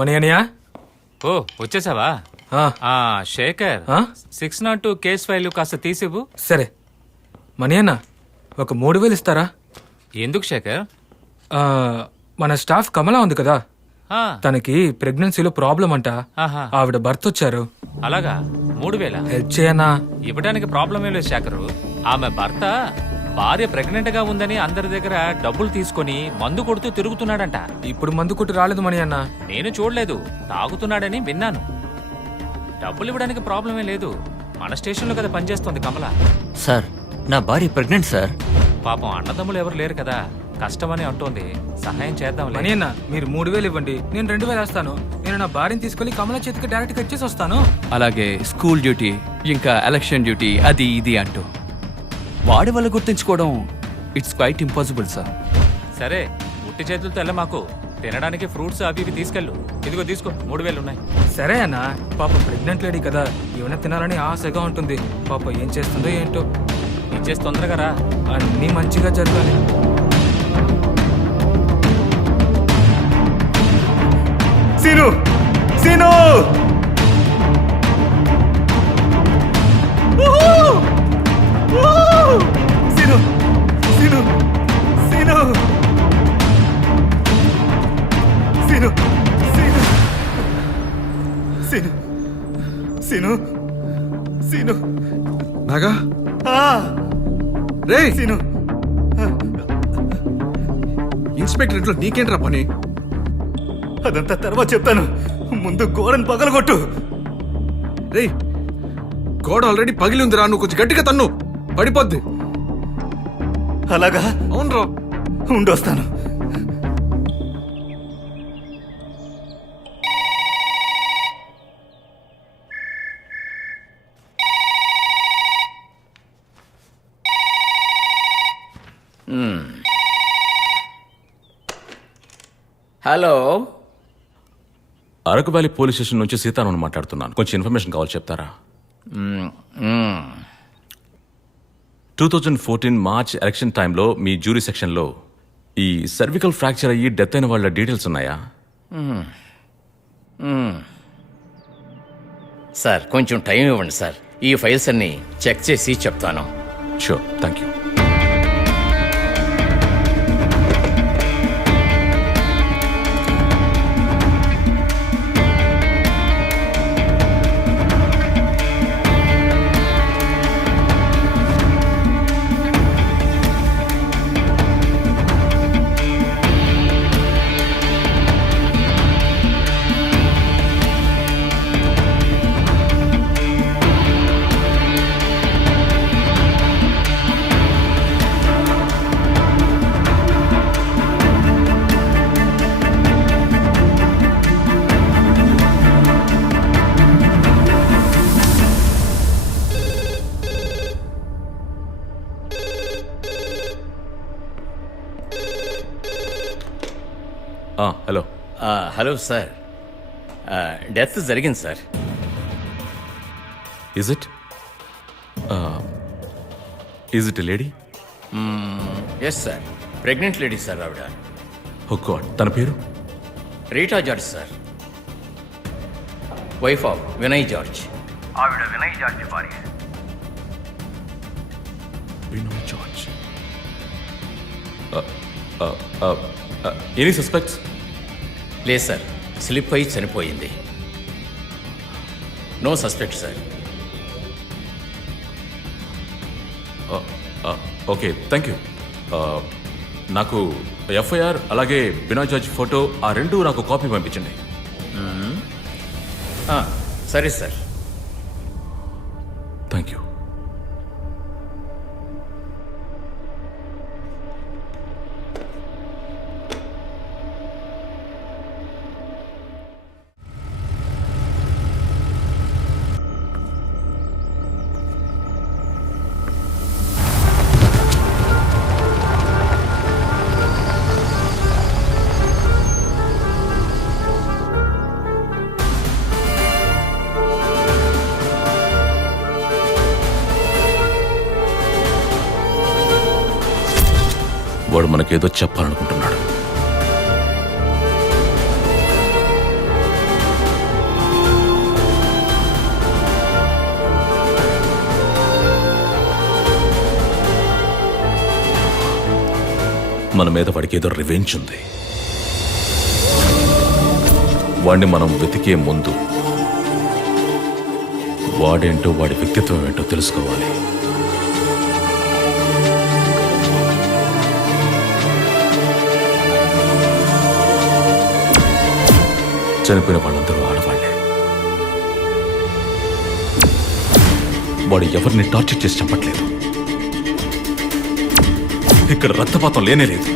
Money అనియా? ఓ వచ్చేసావా? Shekhar, 602 case file కాస్త తీసివ్వు. సరే. మనీ అన్న, ఒక 3000 ఇస్తారా? ఎందుకు శేఖర్? మన స్టాఫ్ కమలా ఉంది కదా, తనకి ప్రెగ్నెన్సీలో ప్రాబ్లం అంట. ఆవిడ భర్త వచ్చారు. అలాగా? 3000 హెల్ప్ చేయన్నా? ఇవ్వడానికి ప్రాబ్లం ఏం లేదు శేఖర్. ఆమె భర్త భార్య ప్రెగ్నెంట్ గా ఉందని అందరి దగ్గర డబ్బులు తీసుకొని మందు కొడుతూ తిరుగుతున్నాడంట. ఇప్పుడు మందు కొట్టి రాలేదు మణి అన్న. నేను చూడలేదు, తాగుతున్నాడని విన్నాను. డబ్బులు ఇవ్వడానికి ప్రాబ్లమే లేదు. మన స్టేషన్ లో కదా పనిచేస్తుంది కమల. సార్, నా భార్య ప్రెగ్నెంట్ సార్. పాపం అన్నదమ్ములు ఎవరు లేరు కదా, కష్టమని అంటోంది. సహాయం చేద్దాం. మణి అన్న, మీరు 3000 ఇవ్వండి, నేను 2000 వేస్తాను. నేను నా భార్యని తీసుకెళ్లి కమల చేతికి డైరెక్ట్ గా ఇచ్చేసి వస్తాను. అలాగే స్కూల్ డ్యూటీ, ఇంకా ఎలక్షన్ డ్యూటీ, అది ఇది అంటూ వాడి వల్ల గుర్తించుకోవడం ఇట్స్ క్వైట్ ఇంపాసిబుల్ సార్. సరే, ఉట్టి చేతులతో వెళ్ళ, మాకు తినడానికి ఫ్రూట్స్ అవి ఇవి తీసుకెళ్ళు. ఇదిగో తీసుకో, 3000 ఉన్నాయి. సరే అన్న, పాప ప్రెగ్నెంట్ లేడీ కదా, ఏమైనా తినాలని ఆశగా ఉంటుంది. పాప ఏం చేస్తుందో ఏంటో. ఇచ్చేసి తొందరగా రా, అన్నీ మంచిగా జరగాలి. సీను, సీను, సీను, సీను, సీను, సీను, సీను, సీను, సీను, నాగా రే సీను. ఇన్స్పెక్టర్ ఇంట్లో నీకేంట్రా పని? అదంతా తర్వాత చెప్తాను, ముందు గోడను పగలగొట్టు. రే, గోడ ఆల్రెడీ పగిలి ఉందిరా, నువ్వు కొంచెం గట్టిగా తన్ను, పడిపోద్ది. అలాగా? అవునరా, ఉండొస్తాను. Hello, Araku valley police station నుంచి సీతారామన్ మాట్లాడుతున్నాను. కొంచెం ఇన్ఫర్మేషన్ కావాలి, చెప్తారా? 2014 మార్చ్ ఎలక్షన్ టైంలో మీ జ్యూరీ సెక్షన్లో ఈ సర్వికల్ ఫ్రాక్చర్ అయ్యి డెత్ అయిన వాళ్ళ డీటెయిల్స్ ఉన్నాయా? సార్ కొంచెం టైం ఇవ్వండి సార్, ఈ ఫైల్స్ అన్ని చెక్ చేసి చెప్తాను. Sure, thank you. Hello. Hello sir, death జరిగింది sir. Is it lady? Yes sir, pregnant lady sir ఆవిడ. ఓ గాడ్, తన పేరు? Rita George sir, wife of Vinay George. ఆవిడ వినయ్ జార్జ్ భార్య. వినయ్ జార్జ్. Any suspects? లేదు సార్, స్లిప్ అయి చనిపోయింది. No suspect sir. Okay, thank you. నాకు ఎఫ్ఐఆర్ అలాగే బినాయ్ జార్జ్ ఫోటో, ఆ రెండు నాకు కాపీ పంపించండి. సరే సార్. Thank you. వాడు మనకేదో చెప్పాలనుకుంటున్నాడు. మన మీద వాడికి ఏదో రివెంజ్ ఉంది. వాడిని మనం వెతికే ముందు వాడేంటో వాడి వ్యక్తిత్వం ఏంటో తెలుసుకోవాలి. చనిపోయిన వాళ్ళందరూ ఆడవాళ్లే. వాడు ఎవరిని టార్చర్ చేసి చంపట్లేదు. ఇక్కడ రక్తపాతం లేనే లేదు.